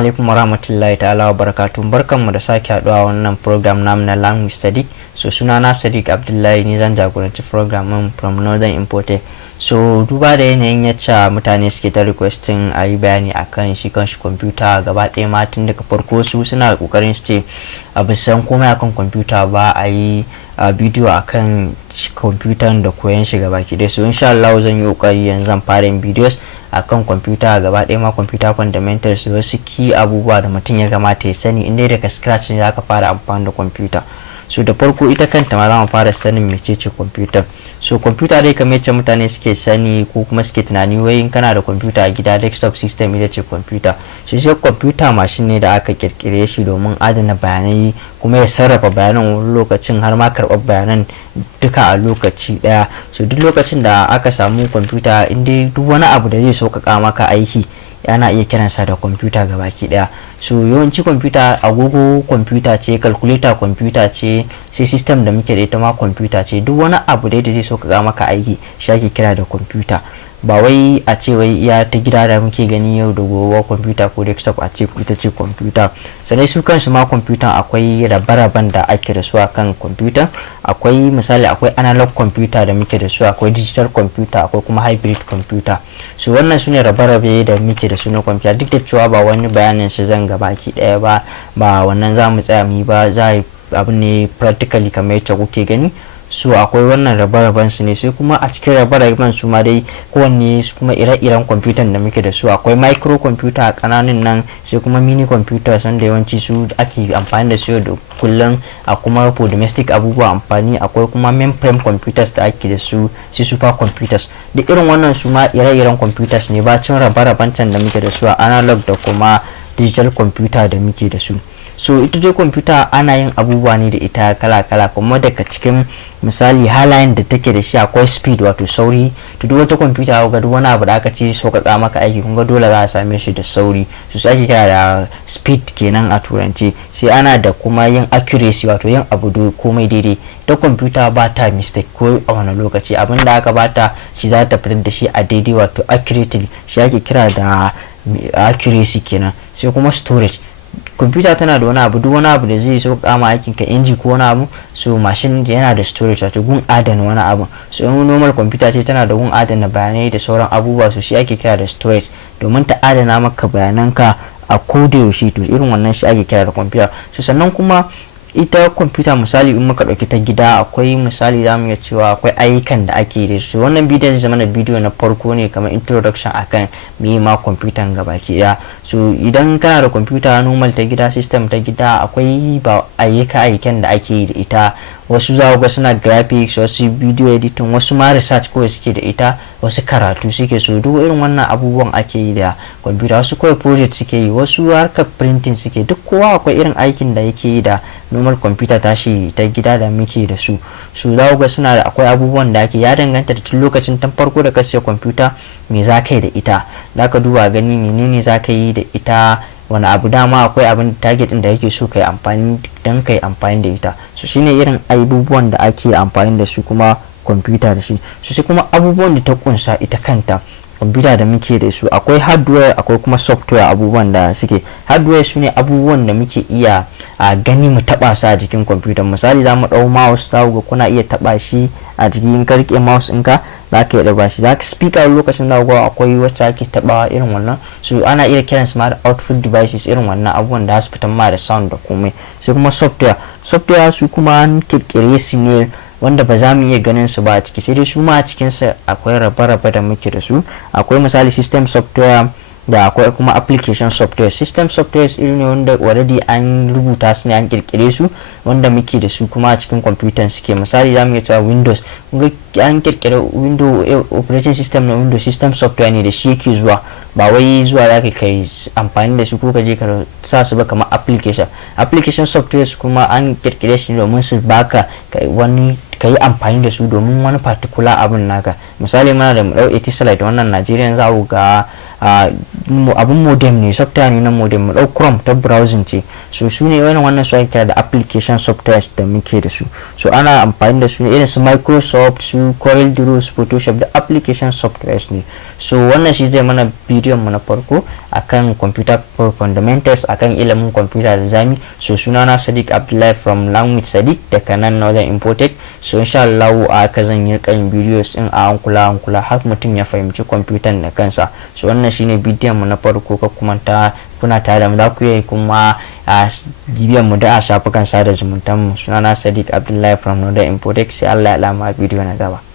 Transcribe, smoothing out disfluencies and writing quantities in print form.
alaikum warahmatullahi ta'ala wa barakatuh. Barkanmu da sake haduwa wannan program namu na language study. So sunana Sadiq Abdullahi, ni zan jagoranci program din from Northern Importe. So duba da yanayin yacca mutane suke ta requesting a yi bayani akan shi kanshi kwamfuta gaba ɗaya ma tun daga farko su suna kokarin su ce a bisan komai akan kwamfuta ba a yi bidiyo akan kwamfutan da koyan shi gaba ki dai. So insha Allah zan yi kokari yanzu zan fara yin videos akan kwamfuta gaba ɗaya ma kwamfuta fundamentals, wasu key abubuwa da mutum ya kamata ya sani inda daga scratch ne zaka fara amfani da kwamfuta. So da farko ita kanta ma za mu fara sanin mecece kwamfuta. So kwamfuta dai kamar yacce mutane suke sani ko kuma suke tunani wai in kana da kwamfuta a gida, desktop system ita ce kwamfuta. So shi kwamfuta mashin ne da aka kirkire shi domin adana bayanai kuma ya sarrafa bayanan wani lokacin har ma karɓar bayanan duka a lokaci daya. So duk lokacin da aka samu kwamfuta, inda duk wani abu da zai sauƙaƙa maka aiki yana iya kiransa da kwamfuta gabaki daya. So yawanci kwamfuta, agogo kwamfuta ce, calculator kwamfuta ce, sai system da muke da ita ma kwamfuta ce. Duk wani abu da zai sauƙaƙa maka aiki shi ake kira da kwamfuta. Ba wai a ce wai iya ta gida da muke gani yau da gobe kwamfuta ko desktop a ce ita ce kwamfuta. Sannan su kansu ma kwamfutan akwai rabe-raben da ake da su akan kwamfuta. Akwai misali akwai analog kwamfuta da muke da su, akwai digital kwamfuta, akwai kuma hybrid kwamfuta. So wannan su ne rabe-rabe da muke da su na kwamfuta, duk da cewa ba wani bayanin su zan gabaki daya ba wannan za mu tsaya mu yi ba, za a yi abu ne practically kamar yacce kuke gani. So akwai wannan rabe-raben su ne, sai kuma a cikin rabe-raben su ma dai kowanne su kuma ire-iren kwamfutan da muke da su. Akwai micro kwamfuta a kananan nan, sai kuma mini kwamfuta sanda yawanci su ake amfani da su da kullum, a kuma for domestic abubuwa amfani. Akwai kuma mainframe computers da ake da su, sai super computers. Duk irin wannan su ma ire-iren computers ne bacin rabe-raben can da muke da su a analog da kuma digital computer da muke da su. So ita dai kwamfuta ana yin abubuwa ne da ita kala-kala, kuma daga cikin misali halayen da take da shi akwai speed, wato sauri. To duk wata kwamfuta ga duk wani abu da aka ce sauƙaƙa maka aiki kun ga dole za a same shi da sauri, su sai ake kira da speed kenan a turance. Sai ana da kuma yin accuracy, wato yin abu da komai daidai. Ta kwamfuta ba ta mistake ko a wani lokaci, abin da aka bata shi za ta fitar da shi a daidai, wato accurately, shi ake kira da accuracy kenan. Sai kuma storage, kwamfuta tana da wani abu, duk wani abu da zai sauƙaƙa ma aikin ka, inji ko wani abu, so mashin yana da storage, wato gun adana wani abu. So in normal kwamfuta ce tana da gun adana bayanai da sauran abubuwa, so shi ake kira da storage, domin ta adana maka bayananka a koda yaushe. To irin wannan shi ake kira da kwamfuta. So sannan kuma ita kwamfuta misali in muka dauki ta gida, akwai misali zamu iya cewa akwai ayyukan da ake da su. Wannan bidiyon zai zama na bidiyo na farko ne kamar introduction akan me ma kwamfutan gabaki daya. So idan kana da kwamfuta normal ta gida, system ta gida, akwai ba ayyukan da ake yi da ita. Wasu za ga suna graphics, wasu video editing, wasu ma research kawai suke da ita, wasu karatu suke. So duk irin wannan abubuwan ake yi da kwamfuta. Wasu kawai project suke yi, wasu harkar printing suke. Duk kowa akwai irin aikin da yake yi da normal kwamfuta tashi ta gida da muke da su. So za ga suna da akwai abubuwan da ake, ya danganta da tun lokacin tun farko da ka siya kwamfuta me za ka yi da ita. Za ka duba gani menene za ka yi da ita, wani abu dama akwai abin target din da yake so kai amfani dan kai amfani da ita. So shine irin abubuwan da ake amfani da su kuma kwamfuta da shi. So sai kuma abubuwan da ta kunsa ita kanta kwamfuta da muke da su, akwai hardware akwai kuma software. Abubuwan da suke hardware su ne abubuwan da muke iya a gani mu taba su a jikin kwamfuta. Misali za mu dau mouse, za ga kuna iya taba shi a jikin ka rike mouse ɗinka, za ka iya taba shi. Za ka speaker lokacin da ga akwai wacce ake tabawa irin wannan. So ana iya kiran su ma da output devices, irin wannan abubuwan da su fitan ma da sound da komai. Sai kuma software su kuma an kirkire su ne wanda ba za mu iya ganin su ba a ciki, sai dai su ma a cikin sa akwai rabe-rabe da muke da su. Akwai misali system software da akwai kuma application software. System software irin ne wanda already an rubuta su ne, an kirkire su, wanda muke da su kuma a cikin kwamfutan suke. Misali za mu iya cewa Windows, an kirkire Windows operating system na Windows, system software ne da shi yake zuwa, ba wai zuwa za ka kai amfani da su ko ka je ka sa su ba kamar application software kuma an kirkire shi domin su baka wani ka yi amfani da su domin wani particular abin naka. Misali mana da mu dau Etisalat, wannan Najeriya za ku ga abun modem ne, software ne na modem. Mu dau Chrome ta browsing ce, so su ne wannan su ake da application softwares da muke da su. So ana amfani da su ne irin su Microsoft, su Corel Draw, Photoshop da application softwares ne. So wannan shi zai mana bidiyon mu na farko akan computer fundamentals, akan ilimin computer da zami. So sunana Sadiq Abdullahi from Language Sadiq daga nan Northern Imported. So insha Allah aka zan yi kan videos din a hankula har mutum ya fahimci computer da kansa. So wannan shine bidiyon mu na farko, ka kuma kuna tare da mu da ku yi kuma a bibiyan mu da a shafukan sada zumuntan mu. Sunana Sadiq Abdullahi from Northern Imported. Sai Allah ya lama bidiyo na gaba.